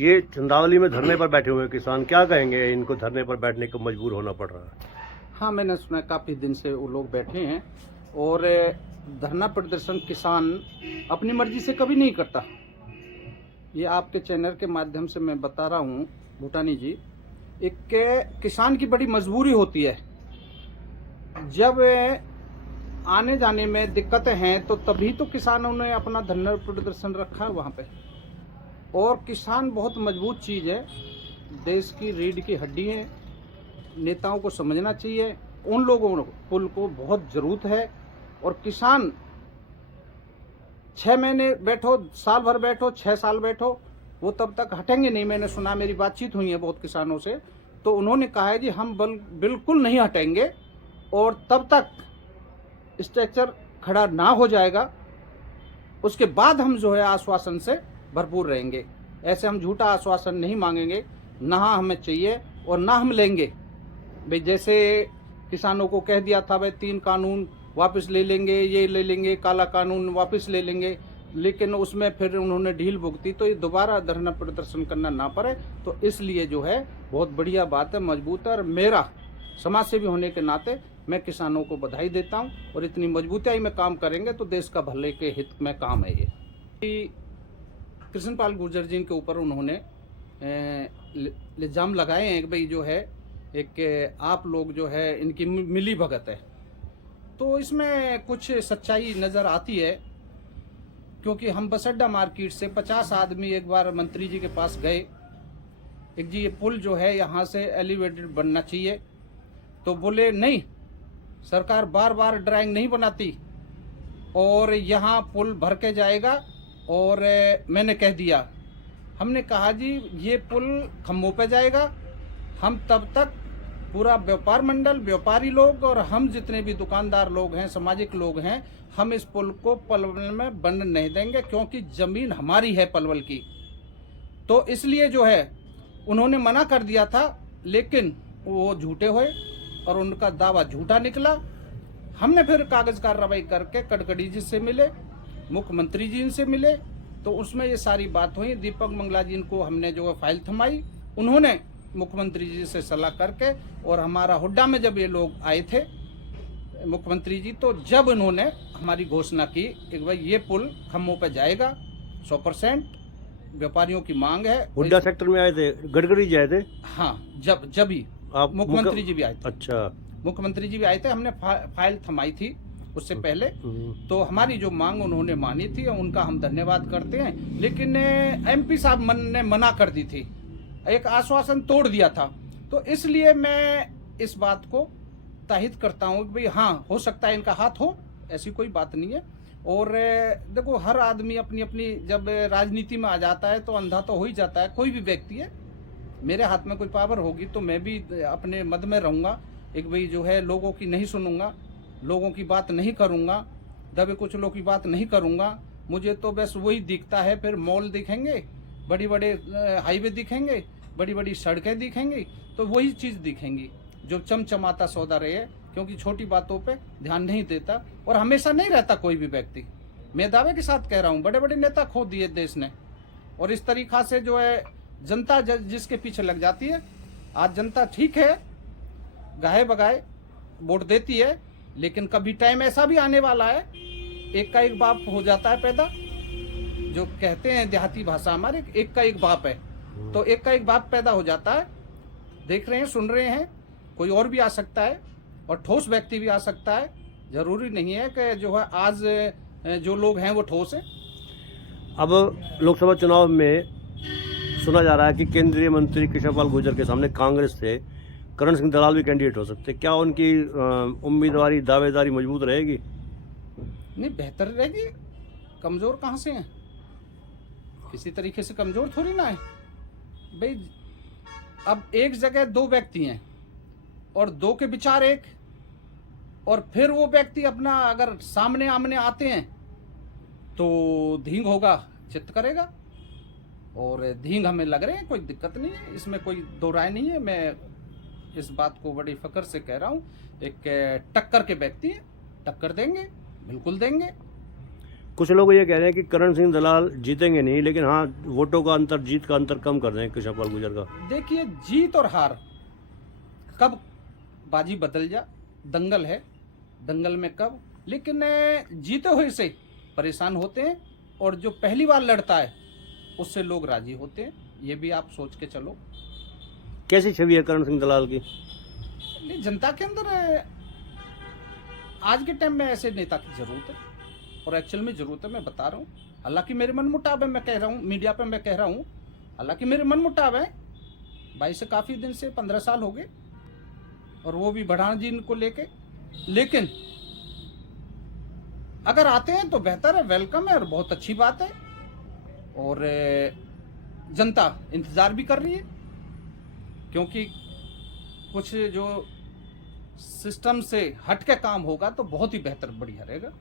ये चंदावली में धरने पर बैठे हुए किसान, क्या कहेंगे? इनको धरने पर बैठने को मजबूर होना पड़ रहा है। हाँ, मैंने सुना काफ़ी दिन से वो लोग बैठे हैं और धरना प्रदर्शन किसान अपनी मर्जी से कभी नहीं करता। ये आपके चैनल के माध्यम से मैं बता रहा हूँ भूटानी जी, एक किसान की बड़ी मजबूरी होती है। जब आने जाने में दिक्कतें हैं तो तभी तो किसानों ने अपना धरना प्रदर्शन रखा है वहाँ पे। और किसान बहुत मजबूत चीज़ है, देश की रीढ़ की हड्डी है। नेताओं को समझना चाहिए, उन लोगों को बहुत ज़रूरत है। और किसान 6 महीने बैठो, साल भर बैठो, 6 साल बैठो, वो तब तक हटेंगे नहीं। मैंने सुना, मेरी बातचीत हुई है बहुत किसानों से, तो उन्होंने कहा है जी हम बिल्कुल नहीं हटेंगे और तब तक स्ट्रक्चर खड़ा ना हो जाएगा उसके बाद हम जो है आश्वासन से भरपूर रहेंगे। ऐसे हम झूठा आश्वासन नहीं मांगेंगे, ना हमें चाहिए और ना हम लेंगे। भाई जैसे किसानों को कह दिया था भाई 3 कानून वापस ले लेंगे, ये ले लेंगे, काला कानून वापस ले लेंगे, लेकिन उसमें फिर उन्होंने ढील भुगती तो ये दोबारा धरना प्रदर्शन करना ना पड़े। तो इसलिए जो है बहुत बढ़िया बात है, मजबूत है। और मेरा समाज सेवी होने के नाते मैं किसानों को बधाई देता हूँ और इतनी मजबूतियाई में काम करेंगे तो देश का भले के हित में काम है। ये कृष्णपाल गुर्जर जी के ऊपर उन्होंने इल्जाम लगाए हैं कि भाई जो है एक आप लोग जो है इनकी मिली भगत है। तो इसमें कुछ सच्चाई नज़र आती है, क्योंकि हम बसअड्डा मार्केट से 50 आदमी एक बार मंत्री जी के पास गए, एक जी ये पुल जो है यहाँ से एलिवेटेड बनना चाहिए। तो बोले नहीं, सरकार बार बार ड्राइंग नहीं बनाती और यहाँ पुल भर के जाएगा। और मैंने कह दिया, हमने कहा जी ये पुल खम्भों पे जाएगा, हम तब तक पूरा व्यापार मंडल, व्यापारी लोग और हम जितने भी दुकानदार लोग हैं, सामाजिक लोग हैं, हम इस पुल को पलवल में बनने नहीं देंगे, क्योंकि ज़मीन हमारी है पलवल की। तो इसलिए जो है उन्होंने मना कर दिया था, लेकिन वो झूठे हुए और उनका दावा झूठा निकला। हमने फिर कागज़ कार्रवाई करके कड़कड़ी जी से मिले, मुख्यमंत्री जी से मिले, तो उसमें ये सारी बात हुई। दीपक मंगला जी को हमने जो है फाइल थमाई, उन्होंने मुख्यमंत्री जी से सलाह करके, और हमारा हुड्डा में जब ये लोग आए थे मुख्यमंत्री जी, तो जब उन्होंने हमारी घोषणा की कि भाई ये पुल खम्भों पे जाएगा 100%, व्यापारियों की मांग है। हुड्डा सेक्टर में आए थे, गडकरी जी आए थे? हाँ, जब ही आप मुख्यमंत्री जी भी आए थे। अच्छा, मुख्यमंत्री जी भी आए थे, हमने फाइल थमाई थी उससे पहले। तो हमारी जो मांग उन्होंने मानी थी, उनका हम धन्यवाद करते हैं। लेकिन एमपी साहब ने मना कर दी थी, एक आश्वासन तोड़ दिया था। तो इसलिए मैं इस बात को ताहिद करता हूँ कि भाई हाँ, हो सकता है इनका हाथ हो, ऐसी कोई बात नहीं है। और देखो, हर आदमी अपनी अपनी जब राजनीति में आ जाता है तो अंधा तो हो ही जाता है, कोई भी व्यक्ति है। मेरे हाथ में कोई पावर होगी तो मैं भी अपने मद में रहूँगा, एक भाई जो है लोगों की नहीं सुनूंगा, लोगों की बात नहीं करूँगा, दबे कुछ लोगों की बात नहीं करूँगा। मुझे तो बस वही दिखता है, फिर मॉल दिखेंगे, बड़ी बड़े हाईवे दिखेंगे, बड़ी बड़ी सड़कें दिखेंगी, तो वही चीज़ दिखेंगी जो चमचमाता सौदा रहे, क्योंकि छोटी बातों पे ध्यान नहीं देता। और हमेशा नहीं रहता कोई भी व्यक्ति, मैं दावे के साथ कह रहा हूँ, बड़े बड़े नेता खो दिए देश ने। और इस तरीक़ा से जो है जनता जिसके पीछे लग जाती है। आज जनता ठीक है, गाहे बगाए वोट देती है, लेकिन कभी टाइम ऐसा भी आने वाला है, एक का एक बाप हो जाता है पैदा, जो कहते हैं देहाती भाषा हमारे, एक का एक बाप है। तो एक का एक बाप पैदा हो जाता है। देख रहे हैं, सुन रहे हैं, कोई और भी आ सकता है और ठोस व्यक्ति भी आ सकता है। जरूरी नहीं है कि जो है आज जो लोग हैं वो ठोस है। अब लोकसभा चुनाव में सुना जा रहा है कि केंद्रीय मंत्री कृष्णपाल गुर्जर के सामने कांग्रेस से करण सिंह दलाल भी कैंडिडेट हो सकते। क्या उनकी उम्मीदवारी, दावेदारी मजबूत रहेगी? नहीं, बेहतर रहेगी। कमजोर कहाँ से हैं? किसी तरीके से कमजोर थोड़ी ना है भाई। अब एक जगह 2 व्यक्ति हैं और 2 के विचार एक, और फिर वो व्यक्ति अपना अगर सामने आमने आते हैं तो धींग होगा, चित्त करेगा। और धींग हमें लग रहे हैं, कोई दिक्कत नहीं है, इसमें कोई दो राय नहीं है। मैं इस बात को बड़ी फक्र से कह रहा हूँ, एक टक्कर के व्यक्ति हैं, टक्कर देंगे, बिल्कुल देंगे। कुछ लोग ये कह रहे हैं कि करण सिंह दलाल जीतेंगे नहीं, लेकिन हाँ वोटों का अंतर, जीत का अंतर कम कर रहे हैं कृष्णपाल गुर्जर का। देखिए, जीत और हार कब बाजी बदल जा, दंगल है, दंगल में कब, लेकिन जीते हुए से परेशान होते हैं और जो पहली बार लड़ता है उससे लोग राजी होते हैं। ये भी आप सोच के चलो। कैसी छवि है करण सिंह दलाल की? नहीं, जनता के अंदर आज के टाइम में ऐसे नेता की जरूरत है और एक्चुअल में जरूरत है। मैं बता रहा हूँ, हालांकि मेरे मन मुताब है, मैं कह रहा हूँ मीडिया पे, मैं कह रहा हूँ हालांकि मेरे मन मुताब है। भाई से काफ़ी दिन से 15 साल हो गए और वो भी बढ़ाना जी को लेके, लेकिन अगर आते हैं तो बेहतर है, वेलकम है और बहुत अच्छी बात है। और जनता इंतज़ार भी कर रही है, क्योंकि कुछ जो सिस्टम से हट के काम होगा तो बहुत ही बेहतर, बढ़िया रहेगा।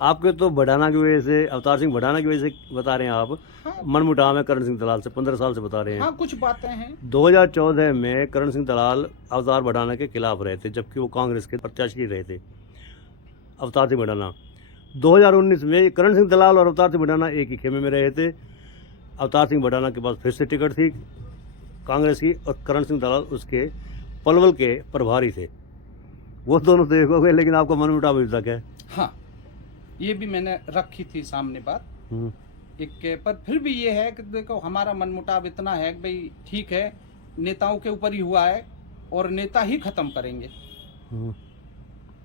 आपके तो बढ़ाना की वजह से, अवतार सिंह बढ़ाना की वजह से बता रहे हैं आप। हाँ, मनमुटाव है करण सिंह दलाल से 15 साल से बता रहे हैं। हाँ, कुछ बातें हैं। 2014 में करण सिंह दलाल अवतार बढ़ाना के खिलाफ रहे थे, जबकि वो कांग्रेस के प्रत्याशी रहे थे, अवतार सिंह बढ़ाना। 2019 में करण सिंह दलाल और अवतार सिंह बढ़ाना एक ही खेमे में रहे थे। अवतार सिंह बढ़ाना के पास फिर से टिकट थी कांग्रेस की और करण सिंह दलाल उसके पलवल के प्रभारी थे। वो दोनों तो एक हो गए, लेकिन आपका मनमुटाव अभी तक है। हाँ, ये भी मैंने रखी थी सामने बात एक के, पर फिर भी ये है कि देखो हमारा मनमुटाव इतना है कि भाई ठीक है, नेताओं के ऊपर ही हुआ है और नेता ही खत्म करेंगे।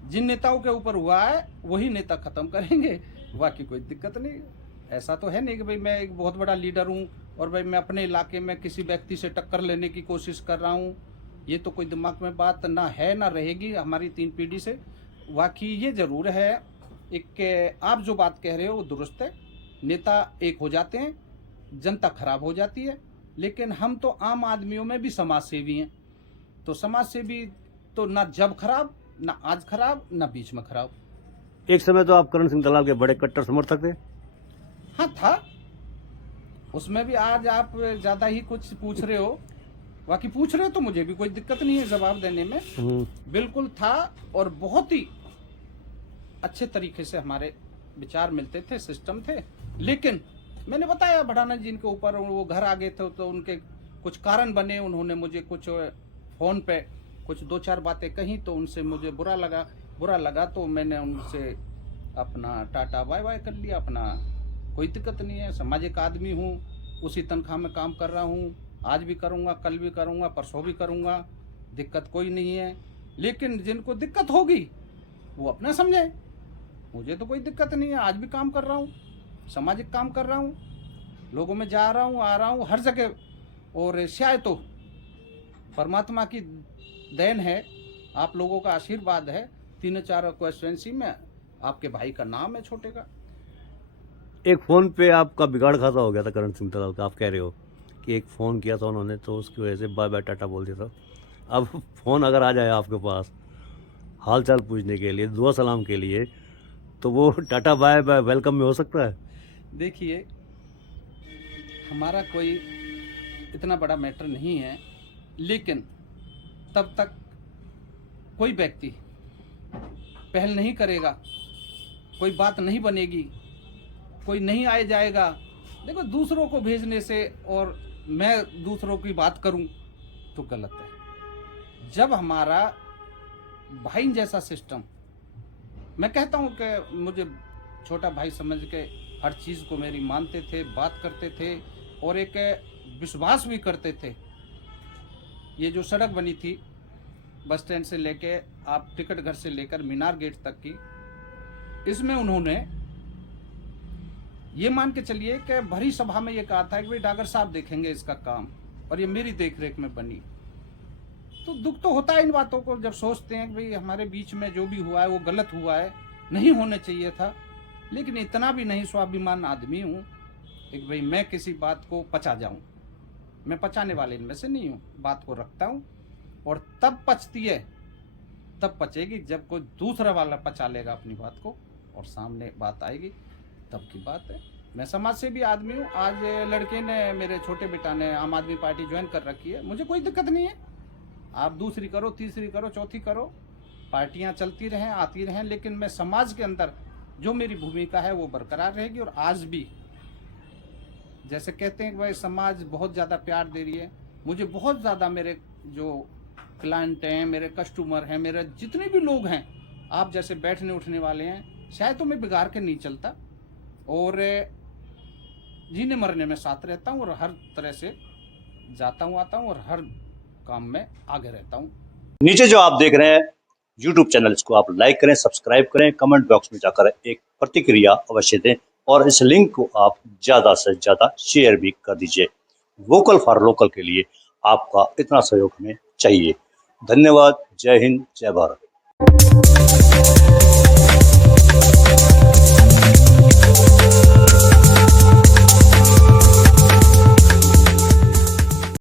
जिन नेताओं के ऊपर हुआ है वही नेता खत्म करेंगे, बाकी कोई दिक्कत नहीं। ऐसा तो है नहीं कि भाई मैं एक बहुत बड़ा लीडर हूँ और भाई मैं अपने इलाके में किसी व्यक्ति से टक्कर लेने की कोशिश कर रहा हूँ। ये तो कोई दिमाग में बात ना है, ना रहेगी हमारी 3 पीढ़ी से। बाकी ये जरूर है, एक आप जो बात कह रहे हो वो दुरुस्त है। नेता एक हो जाते हैं, जनता खराब हो जाती है, लेकिन हम तो आम आदमियों में भी समाज सेवी हैं। तो समाज सेवी तो ना जब खराब, ना आज खराब, ना बीच में खराब। एक समय तो आप करण सिंह दलाल के बड़े कट्टर समर्थक थे। हाँ था, उसमें भी आज आप ज्यादा ही कुछ पूछ रहे हो। बाकी पूछ रहे हो तो मुझे भी कोई दिक्कत नहीं है जवाब देने में। बिल्कुल था और बहुत ही अच्छे तरीके से हमारे विचार मिलते थे, सिस्टम थे। लेकिन मैंने बताया बढ़ाना जी के ऊपर वो घर आ गए थे तो उनके कुछ कारण बने, उन्होंने मुझे कुछ फोन पे कुछ 2-4 बातें कही तो उनसे मुझे बुरा लगा तो मैंने उनसे अपना टाटा बाय बाय कर लिया। अपना कोई दिक्कत नहीं है, सामाजिक आदमी हूँ, उसी तनख्वाह में काम कर रहा हूँ, आज भी करूँगा, कल भी करूँगा, परसों भी करूँगा, दिक्कत कोई नहीं है। लेकिन जिनको दिक्कत होगी वो अपना समझे, मुझे तो कोई दिक्कत नहीं है। आज भी काम कर रहा हूँ, सामाजिक काम कर रहा हूँ, लोगों में जा रहा हूँ, आ रहा हूँ हर जगह। और शायद तो परमात्मा की देन है, आप लोगों का आशीर्वाद है। 3-4 कॉन्स्टिट्यूएंसी में आपके भाई का नाम है छोटे का। एक फ़ोन पे आपका बिगाड़ खाता हो गया था करण सिंह दलाल का, आप कह रहे हो कि एक फ़ोन किया था उन्होंने तो उसकी वजह से बाय बाय टाटा बोल दिया था। अब फ़ोन अगर आ जाए आपके पास हाल चाल पूछने के लिए, दुआ सलाम के लिए, तो वो टाटा बाय बाय वेलकम में हो सकता है? देखिए, हमारा कोई इतना बड़ा मैटर नहीं है, लेकिन तब तक कोई व्यक्ति पहल नहीं करेगा, कोई बात नहीं बनेगी, कोई नहीं आए जाएगा। देखो, दूसरों को भेजने से और मैं दूसरों की बात करूं तो गलत है। जब हमारा भाई जैसा सिस्टम, मैं कहता हूं कि मुझे छोटा भाई समझ के हर चीज़ को मेरी मानते थे, बात करते थे और एक विश्वास भी करते थे। ये जो सड़क बनी थी बस स्टैंड से लेके आप टिकट घर से लेकर मीनार गेट तक की, इसमें उन्होंने ये मान के चलिए कि भरी सभा में ये कहा था कि भाई डागर साहब देखेंगे इसका काम, और ये मेरी देखरेख में बनी। तो दुख तो होता है इन बातों को जब सोचते हैं कि भाई हमारे बीच में जो भी हुआ है वो गलत हुआ है, नहीं होने चाहिए था। लेकिन इतना भी नहीं स्वाभिमान आदमी हूँ कि भाई मैं किसी बात को पचा जाऊँ। मैं पचाने वाले इनमें से नहीं हूँ, बात को रखता हूँ और तब पचती है, तब पचेगी जब कोई दूसरा वाला पचा लेगा अपनी बात को और सामने बात आएगी, तब की बात है। मैं समाज से भी आदमी हूँ। आज लड़के ने, मेरे छोटे बेटा ने आम आदमी पार्टी ज्वाइन कर रखी है, मुझे कोई दिक्कत नहीं है। आप दूसरी करो, तीसरी करो, चौथी करो, पार्टियाँ चलती रहें, आती रहें, लेकिन मैं समाज के अंदर जो मेरी भूमिका है वो बरकरार रहेगी। और आज भी जैसे कहते हैं कि भाई समाज बहुत ज़्यादा प्यार दे रही है, मुझे बहुत ज़्यादा मेरे जो क्लाइंट हैं, मेरे कस्टमर हैं, मेरे जितने भी लोग हैं, आप जैसे बैठने उठने वाले हैं, शायद तो मैं बिगाड़ के नहीं चलता और जीने मरने में साथ रहता हूँ और हर तरह से जाता हूँ आता हूँ और हर काम में आगे रहता हूँ। नीचे जो आप देख रहे हैं YouTube चैनल, इसको आप लाइक करें, सब्सक्राइब करें, कमेंट बॉक्स में जाकर एक प्रतिक्रिया अवश्य दें और इस लिंक को आप ज़्यादा से ज़्यादा शेयर भी कर दीजिए। वोकल फॉर लोकल के लिए आपका इतना सहयोग हमें चाहिए। धन्यवाद। जय हिंद, जय भारत।